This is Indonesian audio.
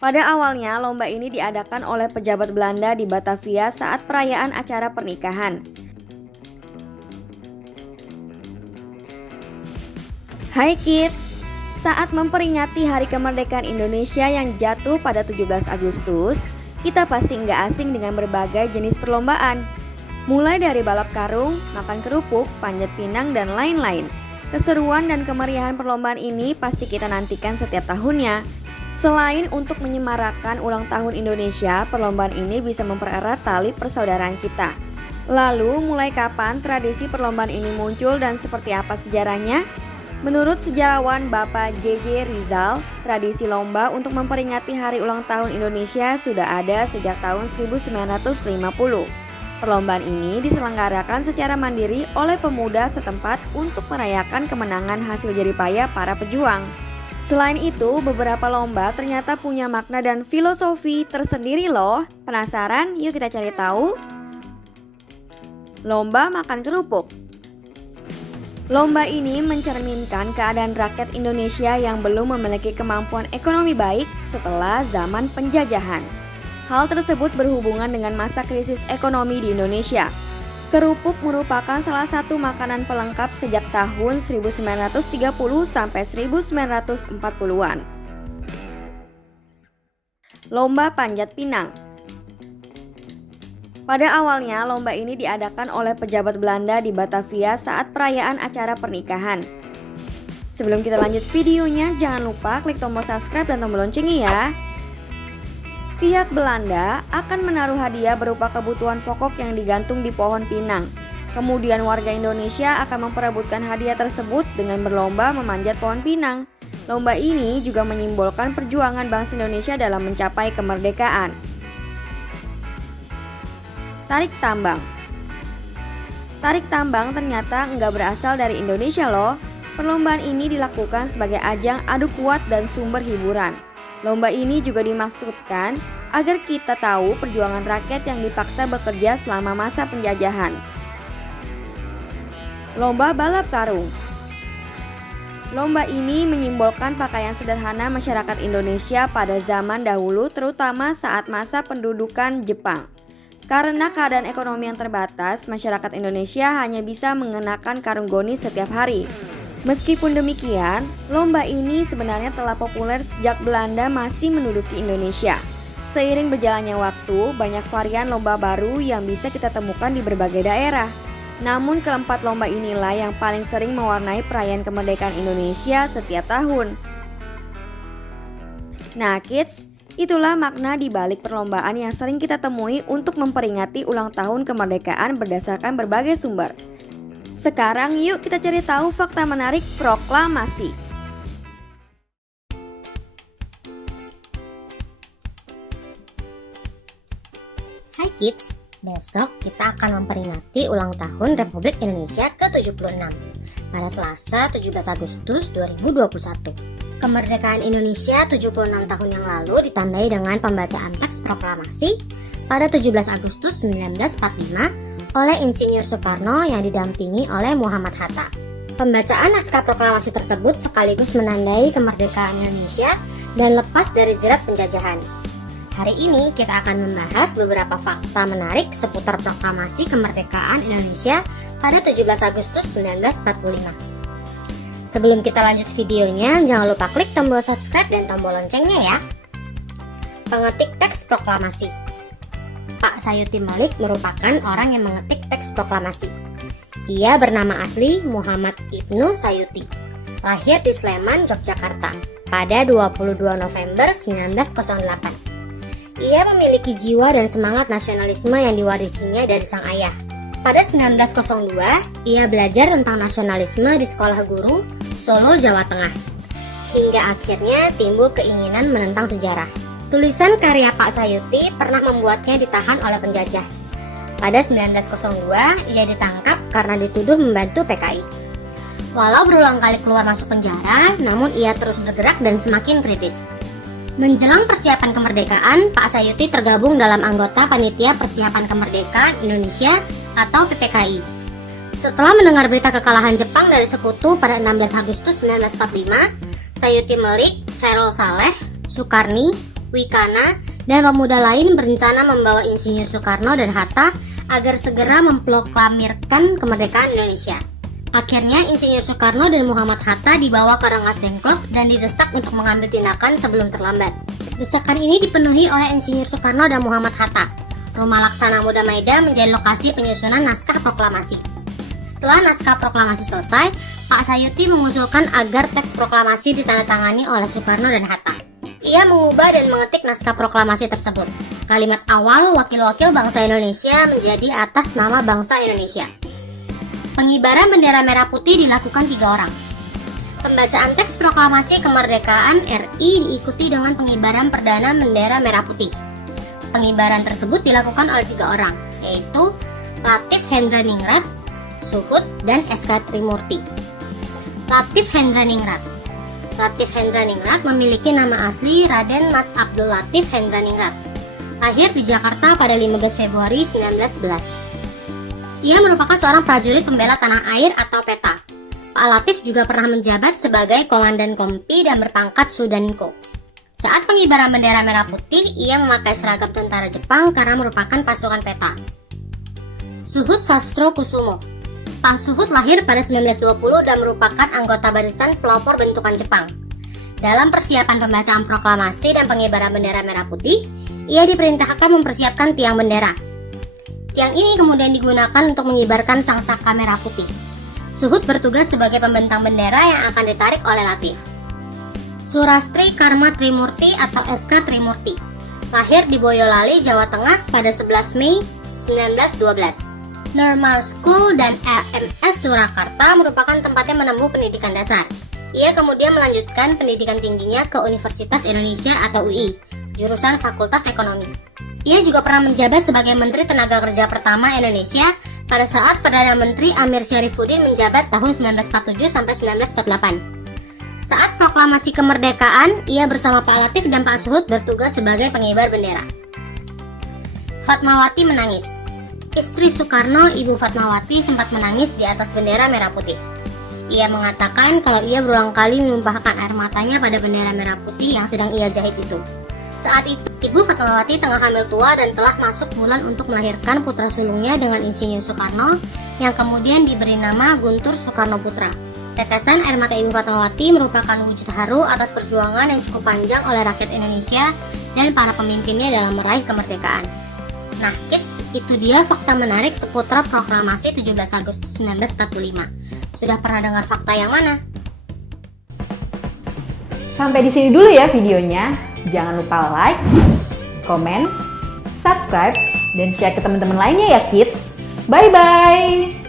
Pada awalnya, lomba ini diadakan oleh pejabat Belanda di Batavia saat perayaan acara pernikahan. Hai kids, saat memperingati Hari Kemerdekaan Indonesia yang jatuh pada 17 Agustus, kita pasti nggak asing dengan berbagai jenis perlombaan. Mulai dari balap karung, makan kerupuk, panjat pinang, dan lain-lain. Keseruan dan kemeriahan perlombaan ini pasti kita nantikan setiap tahunnya. Selain untuk menyemarakan ulang tahun Indonesia, perlombaan ini bisa mempererat tali persaudaraan kita. Lalu, mulai kapan tradisi perlombaan ini muncul dan seperti apa sejarahnya? Menurut sejarawan Bapak J.J. Rizal, tradisi lomba untuk memperingati Hari Ulang Tahun Indonesia sudah ada sejak tahun 1950. Perlombaan ini diselenggarakan secara mandiri oleh pemuda setempat untuk merayakan kemenangan hasil jerih payah para pejuang. Selain itu, beberapa lomba ternyata punya makna dan filosofi tersendiri loh. Penasaran? Yuk kita cari tahu. Lomba makan kerupuk. Lomba ini mencerminkan keadaan rakyat Indonesia yang belum memiliki kemampuan ekonomi baik setelah zaman penjajahan. Hal tersebut berhubungan dengan masa krisis ekonomi di Indonesia. Kerupuk merupakan salah satu makanan pelengkap sejak tahun 1930 sampai 1940-an. Lomba panjat pinang. Pada awalnya, lomba ini diadakan oleh pejabat Belanda di Batavia saat perayaan acara pernikahan. Sebelum kita lanjut videonya, jangan lupa klik tombol subscribe dan tombol loncengnya ya. Pihak Belanda akan menaruh hadiah berupa kebutuhan pokok yang digantung di pohon pinang. Kemudian warga Indonesia akan memperebutkan hadiah tersebut dengan berlomba memanjat pohon pinang. Lomba ini juga menyimbolkan perjuangan bangsa Indonesia dalam mencapai kemerdekaan. Tarik tambang. Tarik tambang ternyata nggak berasal dari Indonesia loh. Perlombaan ini dilakukan sebagai ajang adu kuat dan sumber hiburan. Lomba ini juga dimaksudkan agar kita tahu perjuangan rakyat yang dipaksa bekerja selama masa penjajahan. Lomba balap karung. Lomba ini menyimbolkan pakaian sederhana masyarakat Indonesia pada zaman dahulu, terutama saat masa pendudukan Jepang. Karena keadaan ekonomi yang terbatas, masyarakat Indonesia hanya bisa mengenakan karung goni setiap hari. Meskipun demikian, lomba ini sebenarnya telah populer sejak Belanda masih menduduki Indonesia. Seiring berjalannya waktu, banyak varian lomba baru yang bisa kita temukan di berbagai daerah. Namun keempat lomba inilah yang paling sering mewarnai perayaan kemerdekaan Indonesia setiap tahun. Nah kids, itulah makna di balik perlombaan yang sering kita temui untuk memperingati ulang tahun kemerdekaan berdasarkan berbagai sumber. Sekarang yuk kita cari tahu fakta menarik proklamasi. Hai kids, besok kita akan memperingati ulang tahun Republik Indonesia ke-76 pada Selasa 17 Agustus 2021. Kemerdekaan Indonesia 76 tahun yang lalu ditandai dengan pembacaan teks proklamasi pada 17 Agustus 1945 oleh Insinyur Soekarno yang didampingi oleh Muhammad Hatta. Pembacaan naskah proklamasi tersebut sekaligus menandai kemerdekaan Indonesia dan lepas dari jerat penjajahan. Hari ini kita akan membahas beberapa fakta menarik seputar proklamasi kemerdekaan Indonesia pada 17 Agustus 1945. Sebelum kita lanjut videonya, jangan lupa klik tombol subscribe dan tombol loncengnya ya. Pengetik teks proklamasi. Pak Sayuti Malik merupakan orang yang mengetik teks proklamasi. Ia bernama asli Muhammad Ibnu Sayuti. Lahir di Sleman, Yogyakarta pada 22 November 1908. Ia memiliki jiwa dan semangat nasionalisme yang diwarisinya dari sang ayah. Pada 1902, ia belajar tentang nasionalisme di Sekolah Guru, Solo, Jawa Tengah. Hingga akhirnya timbul keinginan menentang sejarah. Tulisan karya Pak Sayuti pernah membuatnya ditahan oleh penjajah. Pada 1902, ia ditangkap karena dituduh membantu PKI. Walau berulang kali keluar masuk penjara, namun ia terus bergerak dan semakin kritis. Menjelang persiapan kemerdekaan, Pak Sayuti tergabung dalam anggota Panitia Persiapan Kemerdekaan Indonesia atau PPKI. Setelah mendengar berita kekalahan Jepang dari sekutu pada 16 Agustus 1945, Sayuti Malik, Chairul Saleh, Sukarni, Wikana, dan pemuda lain berencana membawa Insinyur Soekarno dan Hatta agar segera memproklamirkan kemerdekaan Indonesia. Akhirnya Insinyur Soekarno dan Muhammad Hatta dibawa ke Rengas Dengklok dan didesak untuk mengambil tindakan sebelum terlambat. Desakan ini dipenuhi oleh Insinyur Soekarno dan Muhammad Hatta. Rumah Laksana Muda Maeda menjadi lokasi penyusunan naskah proklamasi. Setelah naskah proklamasi selesai, Pak Sayuti mengusulkan agar teks proklamasi ditandatangani oleh Soekarno dan Hatta. Ia mengubah dan mengetik naskah proklamasi tersebut. Kalimat awal wakil-wakil bangsa Indonesia menjadi atas nama bangsa Indonesia. Pengibaran bendera merah putih dilakukan 3 orang. Pembacaan teks proklamasi kemerdekaan RI diikuti dengan pengibaran perdana bendera merah putih. Pengibaran tersebut dilakukan oleh 3 orang, yaitu Latif Hendraningrat, Suhut, dan SK Trimurti. Latif Hendraningrat. Latif Hendraningrat memiliki nama asli Raden Mas Abdul Latif Hendraningrat. Lahir di Jakarta pada 15 Februari 1911. Ia merupakan seorang prajurit pembela tanah air atau PETA. Pak Latif juga pernah menjabat sebagai Komandan Kompi dan berpangkat Sudanko. Saat pengibaran bendera merah putih, ia memakai seragam tentara Jepang karena merupakan pasukan PETA. Suhut Sastro Kusumo. Pak Suhut lahir pada 1920 dan merupakan anggota barisan pelopor bentukan Jepang. Dalam persiapan pembacaan proklamasi dan pengibaran bendera merah putih, ia diperintahkan mempersiapkan tiang bendera. Tiang ini kemudian digunakan untuk mengibarkan sangsaka merah putih. Suhut bertugas sebagai pembentang bendera yang akan ditarik oleh Latif. Surastri Karma Trimurti atau SK Trimurti. Lahir di Boyolali, Jawa Tengah pada 11 Mei 1912. Normal School dan LMS Surakarta merupakan tempatnya menempuh pendidikan dasar. Ia kemudian melanjutkan pendidikan tingginya ke Universitas Indonesia atau UI, jurusan Fakultas Ekonomi. Ia juga pernah menjabat sebagai Menteri Tenaga Kerja pertama Indonesia pada saat Perdana Menteri Amir Syarifuddin menjabat tahun 1947 sampai 1948. Saat proklamasi kemerdekaan, ia bersama Pak Latif dan Pak Suhut bertugas sebagai pengibar bendera. Fatmawati menangis. Istri Soekarno, Ibu Fatmawati, sempat menangis di atas bendera merah putih. Ia mengatakan kalau ia berulang kali menumpahkan air matanya pada bendera merah putih yang sedang ia jahit itu. Saat itu, Ibu Fatmawati tengah hamil tua dan telah masuk bulan untuk melahirkan putra sulungnya dengan Insinyur Soekarno yang kemudian diberi nama Guntur Soekarno Putra. Tetesan air mata Ibu Fatmawati merupakan wujud haru atas perjuangan yang cukup panjang oleh rakyat Indonesia dan para pemimpinnya dalam meraih kemerdekaan. Nah, itu dia fakta menarik seputar proklamasi 17 Agustus 1945. Sudah pernah dengar fakta yang mana? Sampai di sini dulu ya videonya. Jangan lupa like, komen, subscribe, dan share ke teman-teman lainnya ya kids. Bye-bye!